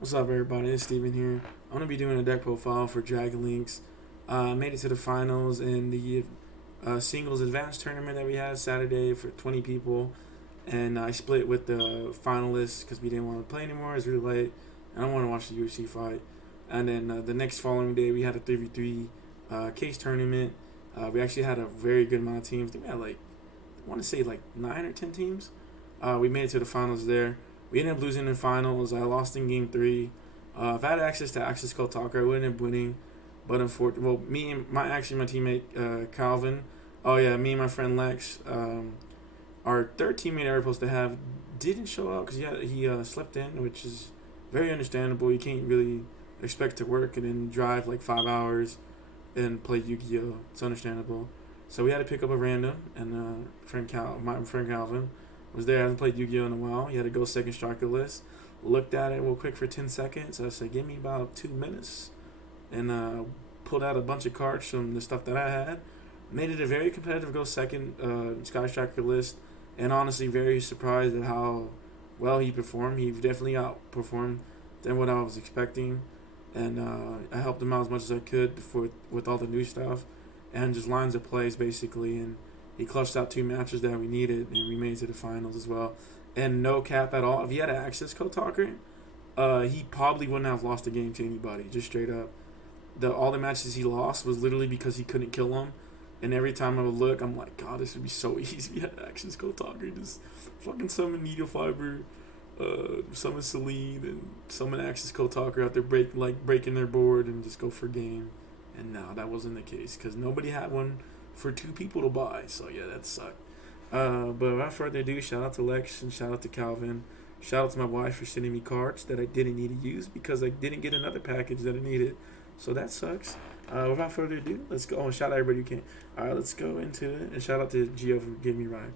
What's up, everybody? It's Steven here. I'm going to be doing a deck profile for Dragon Links. Made it to the finals in the singles advanced tournament that we had Saturday for 20 people. And I split with the finalists because we didn't want to play anymore. It was really late. I don't want to watch the UFC fight. And then the next following day, we had a 3v3 case tournament. We actually had a very good amount of teams. I think we had I want to say 9 or 10 teams. We made it to the finals there. We ended up losing in finals. I lost in game 3. If I had access to Access Code Talker, I would end up winning. But unfortunately, well, me and my teammate Calvin. Oh yeah, me and my friend Lex. Our third teammate I was supposed to have didn't show up because he slept in, which is very understandable. You can't really expect to work and then drive 5 hours and play Yu-Gi-Oh. It's understandable. So we had to pick up a random, and my friend Calvin was there. I haven't played Yu-Gi-Oh in a while. He had to go second striker list. Looked at it real quick for 10 seconds. I said, give me about 2 minutes. And pulled out a bunch of cards from the stuff that I had. Made it a very competitive go second Sky Striker list. And honestly, very surprised at how well he performed. He definitely outperformed than what I was expecting. And I helped him out as much as I could with all the new stuff. And just lines of plays, basically. And he clutched out 2 matches that we needed, and we made it to the finals as well. And no cap at all. If he had an access code talker, he probably wouldn't have lost a game to anybody, just straight up. All the matches he lost was literally because he couldn't kill him. And every time I would look, I'm like, God, this would be so easy if he had an access code talker. Just fucking summon Needle Fiber, summon Celine, and summon access code talker out there breaking their board and just go for game. And no, that wasn't the case because nobody had one for 2 people to buy. So yeah, that sucked. But without further ado, shout out to Lex and shout out to Calvin. Shout out to my wife for sending me cards that I didn't need to use because I didn't get another package that I needed. So that sucks. Without further ado, let's go. Oh, shout out everybody who can. All right, let's go into it. And shout out to Gio for getting me right.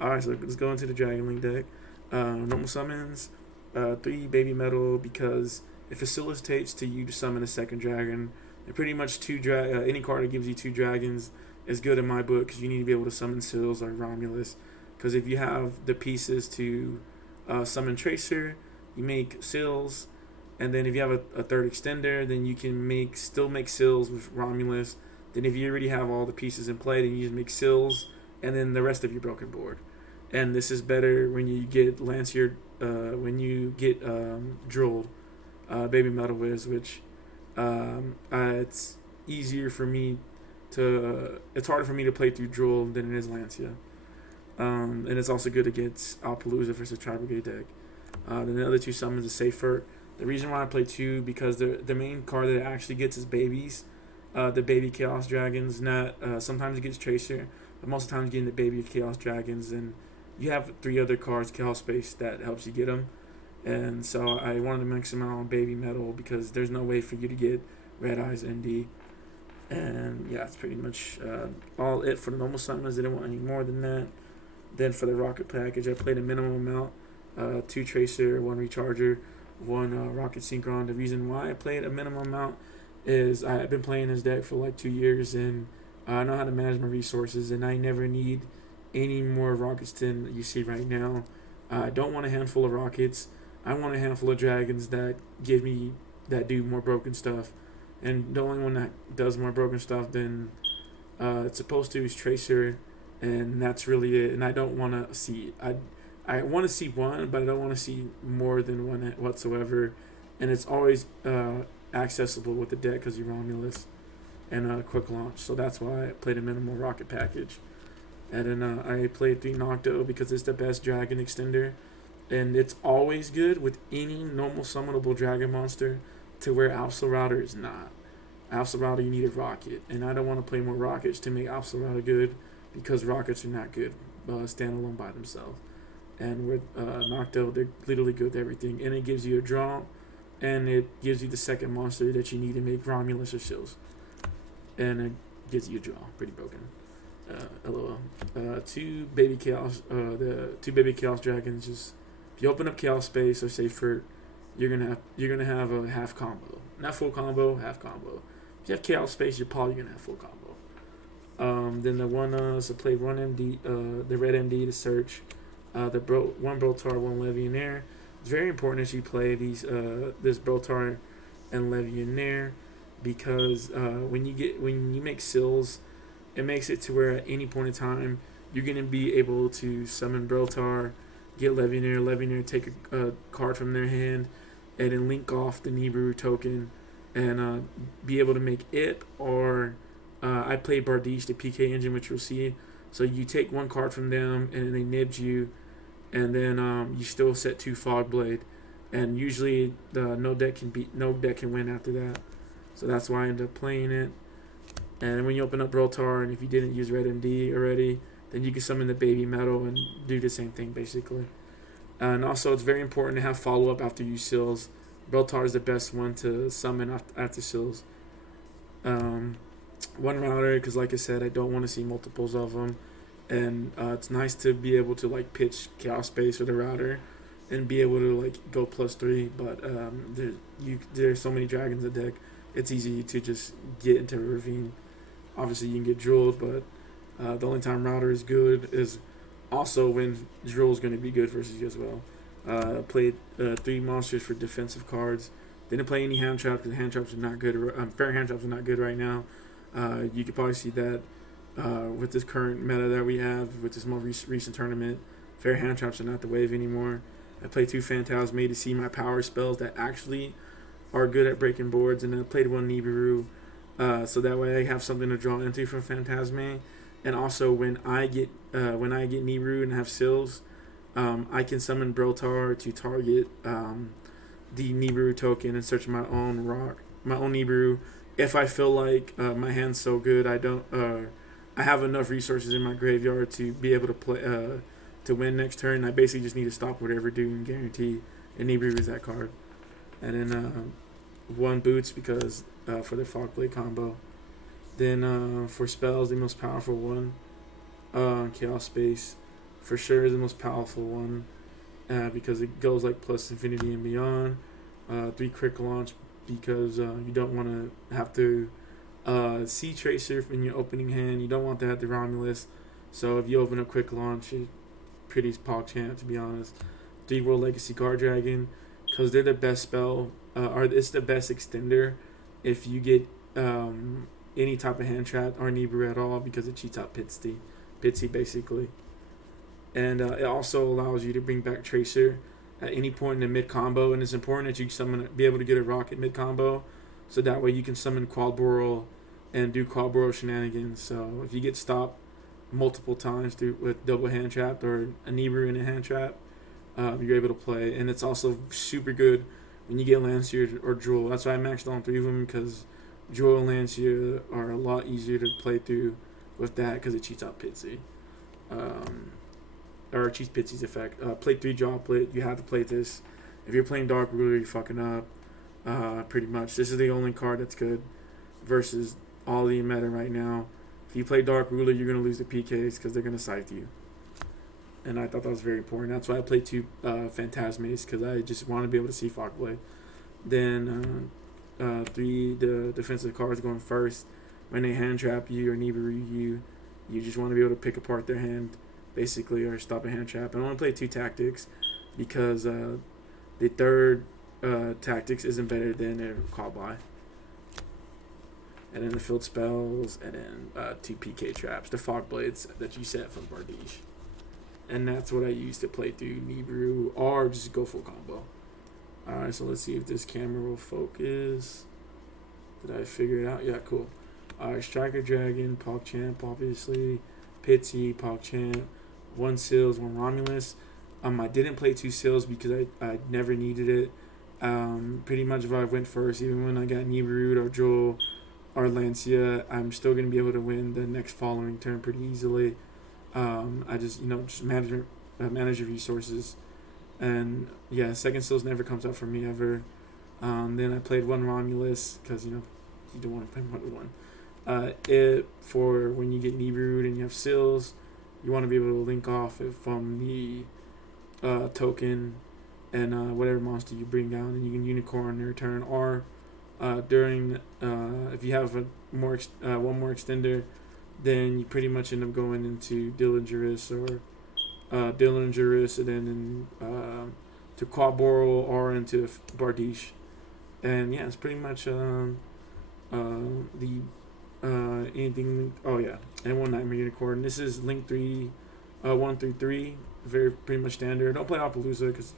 All right, so let's go into the Dragon Link deck. Normal summons, 3 baby metal because it facilitates to you to summon a second dragon. And pretty much any card that gives you 2 dragons is good in my book because you need to be able to summon Sils or Romulus. Because if you have the pieces to summon Tracer, you make Sils. And then if you have a third extender, then you can still make Sils with Romulus. Then if you already have all the pieces in play, then you just make Sils and then the rest of your broken board. And this is better when you get Lancier, when you get Drilled, Baby Metal Wiz, which it's easier for me it's harder for me to play through Droll than it is Lancia. And it's also good against Alpalooza versus Tri Brigade deck. Then the other 2 summons is Safer. The reason why I play 2 because the main card that it actually gets is babies. The baby Chaos Dragons. Not sometimes it gets Tracer, but most of the time you're getting the baby Chaos Dragons. And you have 3 other cards, Chaos Space, that helps you get them. And so I wanted to mix them out on Baby Metal because there's no way for you to get Red Eyes ND. And yeah, that's pretty much all it for the normal summons. Didn't want any more than that. Then for the Rocket package, I played a minimum amount. 2 Tracer, 1 Recharger, 1 Rocket Synchron. The reason why I played a minimum amount is I've been playing this deck for 2 years, and I know how to manage my resources, and I never need any more rockets than you see right now. I don't want a handful of rockets. I want a handful of dragons that do more broken stuff. And the only one that does more broken stuff than it's supposed to is Tracer, and that's really it. And I don't want to see I want to see 1, but I don't want to see more than 1 whatsoever. And it's always accessible with the deck because you're Romulus and quick launch. So that's why I played a minimal rocket package. And then I played 3 Nocto because it's the best dragon extender. And it's always good with any normal summonable dragon monster to where Absol is not. Absol you need a rocket. And I don't want to play more rockets to make Absol good because rockets are not good standalone by themselves. And with Nocto, they're literally good with everything. And it gives you a draw, and it gives you the second monster that you need to make Romulus or Sils. And it gives you a draw. Pretty broken. LOL. 2 baby Chaos, the 2 baby Chaos Dragons. Just if you open up Chaos Space or Safer, you're gonna have a half combo. Not full combo, half combo. If you have Chaos Space, you're probably gonna have full combo. Then the one so play 1 MD, the red MD to search. The one Brotar, 1 Legionnaire. it's very important that you play this Brotar and Legionnaire because when you make sills, it makes it to where at any point in time you're gonna be able to summon Brotar, get Legionnaire take a card from their hand, and then link off the Nibiru token, and be able to make it or I play Bardiche, the PK engine, which you'll see. So you take one card from them, and then they nibs you, and then you still set 2 Fogblade, and usually no deck can win after that. So that's why I end up playing it. And when you open up Brotar, and if you didn't use Red MD already, then you can summon the Baby Metal and do the same thing basically. And also, it's very important to have follow up after you seals. Brotar is the best one to summon after seals. One router, because like I said, I don't want to see multiples of them, and it's nice to be able to like pitch Chaos Space with a router and be able to like go +3. But there's so many dragons in the deck, it's easy to just get into a ravine. Obviously, you can get drilled, but the only time router is good is also when drill is going to be good versus you as well. Played 3 monsters for defensive cards. Didn't play any hand traps because hand traps are not good. Fair hand traps are not good right now. You could probably see that with this current meta that we have, with this more recent tournament. Fair hand traps are not the wave anymore. I played 2 Phantasme to see my power spells that actually are good at breaking boards, and then I played 1 Nibiru, so that way I have something to draw into from Phantasme. And also when I get Nibiru and have seals, I can summon Brotar to target the Nibiru token and search my own Nibiru. If I feel like my hand's so good, I have enough resources in my graveyard to be able to play to win next turn. I basically just need to stop whatever doing and guarantee and Nibiru is that card. And then 1 Boots because for the Fogblade combo. Then for spells, the most powerful one, Chaos Space, for sure is the most powerful one because it goes like plus infinity and beyond. 3 Quick Launch because you don't want to have to see Tracer in your opening hand. You don't want to have the Romulus. So if you open a Quick Launch, it's pretty PogChamp to be honest. 3 World Legacy Guard Dragon because they're the best spell, or it's the best extender if you get any type of hand trap or Nibiru at all because it cheats out Pitsy basically. And it also allows you to bring back Tracer at any point in the mid combo, and it's important that you be able to get a rocket mid combo, so that way you can summon Quadboral and do Quadboral shenanigans. So if you get stopped multiple times with double hand trap or a Nibiru in a hand trap, you're able to play. And it's also super good when you get Lancier or Jewel. That's why I maxed on 3 of them, because Jewel and Lancier are a lot easier to play through with that because it cheats out Pitsy. Or cheats Pitsy's effect. Play 3 Droplet, you have to play this. If you're playing Dark Ruler, you're fucking up. Pretty much. This is the only card that's good versus all the meta right now. If you play Dark Ruler, you're going to lose the PKs because they're going to scythe you. And I thought that was very important. That's why I played 2 Phantasmes, because I just want to be able to see Fogblade. Then 3 the defensive cards going first. When they hand trap you or Nibiru you just want to be able to pick apart their hand basically, or stop a hand trap. And I want to play 2 tactics because the 3rd tactics isn't better than a call by. And then the field spells, and then 2 PK traps, the Fog Blades that you set from Bardiche. And that's what I use to play through Nibiru or just go full combo. Alright, so let's see if this camera will focus. Did I figure it out? Yeah, cool. Alright, Striker Dragon, PogChamp, obviously. Pitsy, PogChamp. 1 Seals, 1 Romulus. I didn't play 2 Seals because I never needed it. Pretty much if I went first, even when I got Nibiru or Joel or Lancia, I'm still going to be able to win the next following turn pretty easily. I just manage your resources. And yeah, second Seals never comes up for me ever. Then I played 1 Romulus because you don't want to play more than 1. For when you get Nibiru and you have Seals, you want to be able to link off it from the token and whatever monster you bring down, and you can unicorn your turn, or during if you have one more extender, then you pretty much end up going into Dillingerous or Dillingerous, and then to Quaboral or into Bardiche. And yeah, it's pretty much the anything. Oh yeah, and one Nightmare Unicorn. This is Link 3, 1 through 3. Very pretty much standard. Don't play Appaloosa because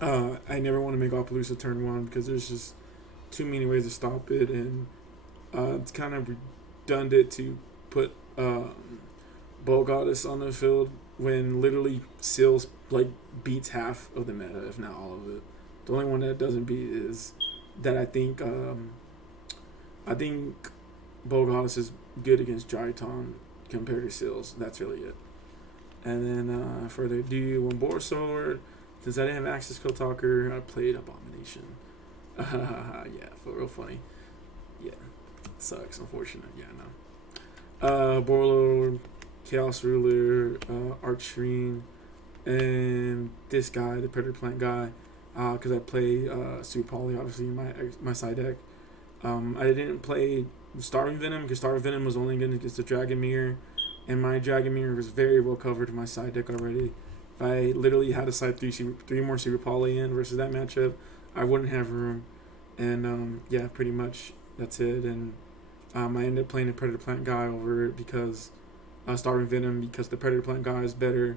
I never want to make Appaloosa turn 1 because there's just too many ways to stop it, and it's kind of redundant to put Bow Goddess on the field when literally Seals like beats half of the meta, if not all of it. The only one that doesn't beat is that I think Bow Goddess is good against Dryton compared to Seals. That's really it. And then further ado, one Boar Sword. Since I didn't have Access Code Talker, I played Abomination. Yeah, for real funny. Yeah, sucks. Unfortunate. Yeah, no. Borlord, Chaos Ruler, Archfiend, and this guy, the Predator Plant guy, because I play Super Poly, obviously, in my side deck. I didn't play Starving Venom because Starving Venom was only going against the Dragon Mirror, and my Dragon Mirror was very well covered in my side deck already. If I literally had to side three more Super Poly in versus that matchup, I wouldn't have room. And yeah, pretty much that's it. And I ended up playing the Predator Plant guy over it because Starving Venom, because the Predator Plant guy is better,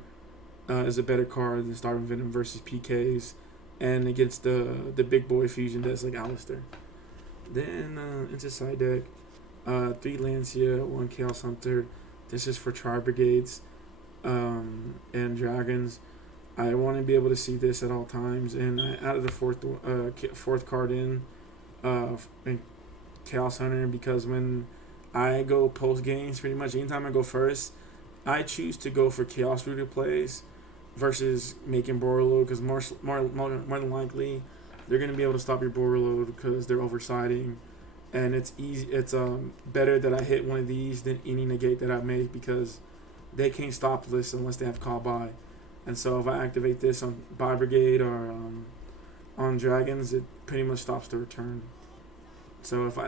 is a better card than Starving Venom versus PKs, and against the big boy fusion decks like Alistair. Then into side deck, 3 Lancia, 1 Chaos Hunter. This is for Tri Brigades and Dragons. I want to be able to see this at all times, and I added a fourth card in Chaos Hunter because when I go post games, pretty much anytime I go first, I choose to go for Chaos Rooter plays versus making Borreload because more than likely they're going to be able to stop your Borreload because they're oversiding, and it's easy. It's better that I hit one of these than any negate that I make because they can't stop this unless they have call by. And so if I activate this on Bi Brigade or on Dragons, it pretty much stops the return. So if I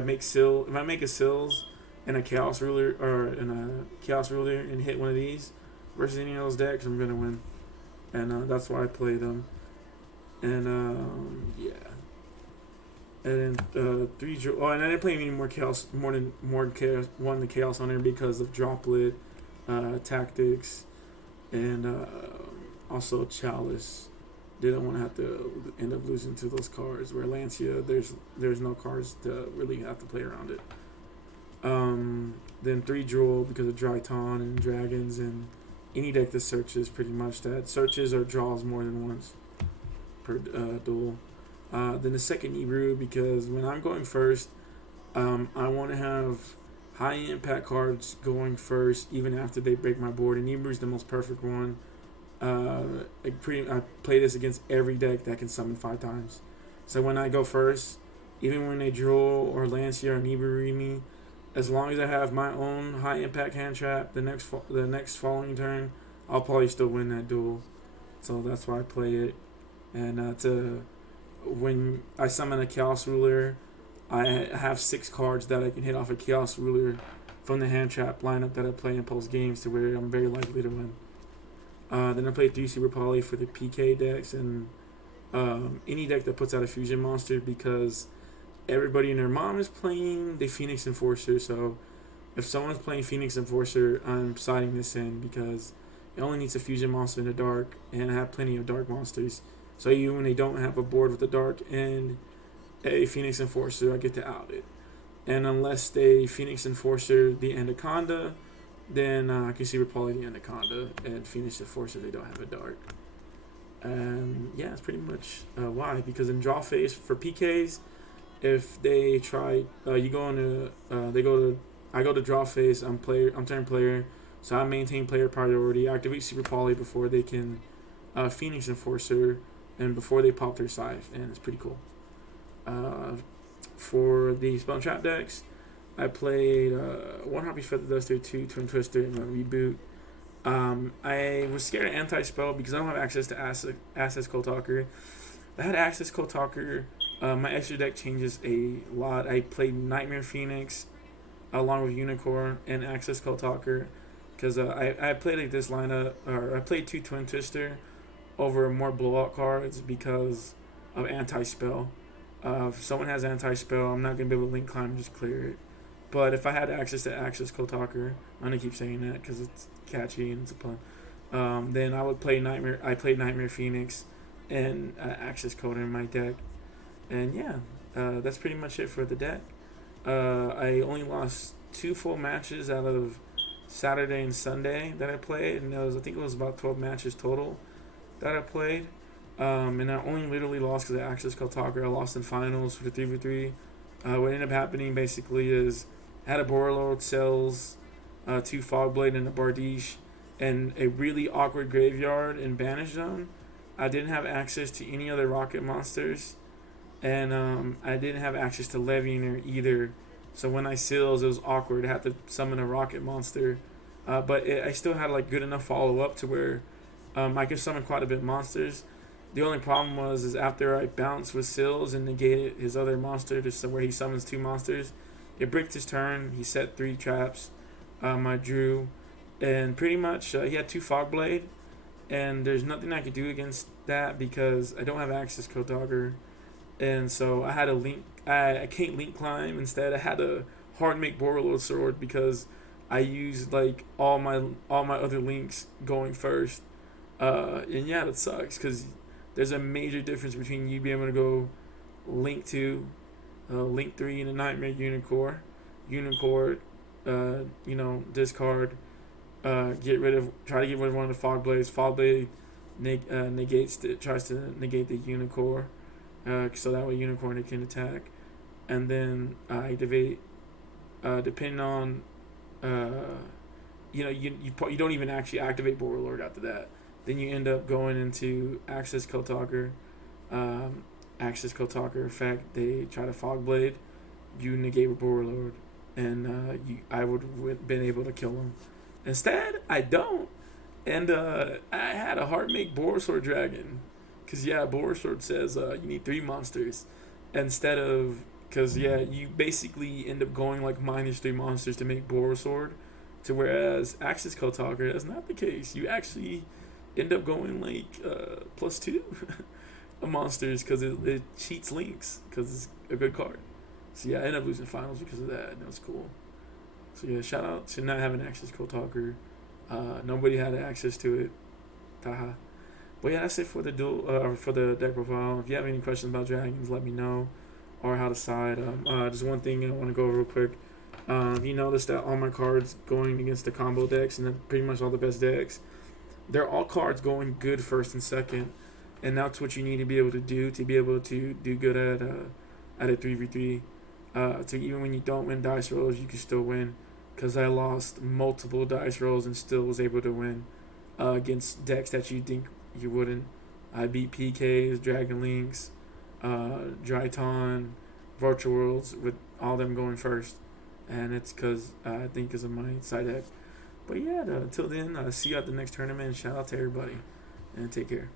make a Sills and a Chaos Ruler and hit one of these versus any of those decks, I'm gonna win. And that's why I play them. And yeah. And then 3 draw. Oh, and I didn't play any more Chaos, more than Chaos, one the Chaos Hunter because of Droplet, Tactics, and also Chalice. Didn't want to have to end up losing to those cards. Where Lancia, there's no cards to really have to play around it. Then 3 Droll because of Dryton and Dragons, and any deck that searches pretty much that searches or draws more than once per duel. Then the second Ebrew because when I'm going first, I want to have high impact cards going first even after they break my board, and Ebrew's the most perfect one. I play this against every deck that can summon 5 times. So when I go first, even when they draw or Lancia or Ebrew read me, as long as I have my own high impact hand trap, the next following turn, I'll probably still win that duel. So that's why I play it. And when I summon a Chaos Ruler, I have 6 cards that I can hit off a Chaos Ruler from the hand trap lineup that I play in post games to where I'm very likely to win. Then I play 3 Super Poly for the PK decks and any deck that puts out a fusion monster because everybody and their mom is playing the Phoenix Enforcer. So if someone's playing Phoenix Enforcer, I'm siding this in because it only needs a fusion monster in the dark, and I have plenty of dark monsters. So even when they don't have a board with the dark and a Phoenix Enforcer, I get to out it. And unless they Phoenix Enforcer the Anaconda, then I can see Rapali the Anaconda and Phoenix Enforcer they don't have a dark. Yeah, that's pretty much why. Because in draw phase for PKs, if they try, I go to draw phase. I'm turn player, so I maintain player priority. Activate Super Poly before they can Phoenix Enforcer and before they pop their Scythe, and it's pretty cool. For the Spell and Trap decks, I played 1 Harpy Feather Duster, 2 Twin Twister, and 1 Reboot. I was scared of Anti-Spell because I don't have access to Access Code Talker. I had Access Code Talker. My extra deck changes a lot. I played Nightmare Phoenix along with Unicorn and Access Code Talker because I played like this lineup, or I played 2 Twin Twister over more blowout cards because of anti-spell. If someone has anti-spell, I'm not going to be able to link climb and just clear it. But if I had access to Access Kotaker, I'm going to keep saying that because it's catchy and it's a pun. Then I would play Nightmare. I played Nightmare Phoenix and Access Coda in my deck. And yeah, that's pretty much it for the deck. I only lost 2 full matches out of Saturday and Sunday that I played, and I think it was about 12 matches total that I played. And I only literally lost because of Access Kotaker. I lost in finals for the 3v3. What ended up happening basically is I had a Borrelord, Cells, 2 Fogblade, and a Bardiche, and a really awkward graveyard in Banish Zone. I didn't have access to any other rocket monsters, and I didn't have access to Levianer either. So when I seals, it was awkward. I had to summon a rocket monster, but I still had like good enough follow up to where I could summon quite a bit of monsters. The only problem is after I bounced with Sills and negated his other monster to where he summons 2 monsters, it bricked his turn. He set 3 traps. I drew, and pretty much he had 2 Fogblade, and there's nothing I could do against that because I don't have Access Kotaker, and so I had to link. I can't link climb. Instead, I had to hard make Borrelord Sword because I used like all my other links going first, and yeah, that sucks because there's a major difference between you being able to go Link 2, Link 3 in a Nightmare Unicorn, discard, try to get rid of one of the Fogblades. Fogblade tries to negate the Unicorn, so that way Unicorn can attack, and then activate, depending on, you don't even actually activate Borrelord after that. Then you end up going into Access Kotaker. Access Kotaker effect, they try to Fogblade, you negate with Borrelord, and I would have been able to kill him. Instead, I don't. And I had a hard make Borrelord Dragon. Because, Borrelord says you need 3 monsters. Instead of, because, you basically end up going like -3 monsters to make Borrelord. To whereas Access Kotaker, that's not the case. You actually end up going like +2 monsters because it cheats links because it's a good card. So I ended up losing finals because of that, and that was cool. So shout out to not having Access Kotaker. Nobody had access to it. Taha. But that's it for the for the deck profile. If you have any questions about dragons, let me know, or how to side. Just one thing I want to go over real quick. You notice that all my cards going against the combo decks and pretty much all the best decks, they're all cards going good first and second, and that's what you need to be able to do good at a 3v3. So even when you don't win dice rolls, you can still win. Because I lost multiple dice rolls and still was able to win against decks that you think you wouldn't. I beat PKs, Dragon Links, Dryton, Virtual Worlds with all them going first, and it's because I think because of my side deck. But until then, see you at the next tournament. Shout out to everybody, and take care.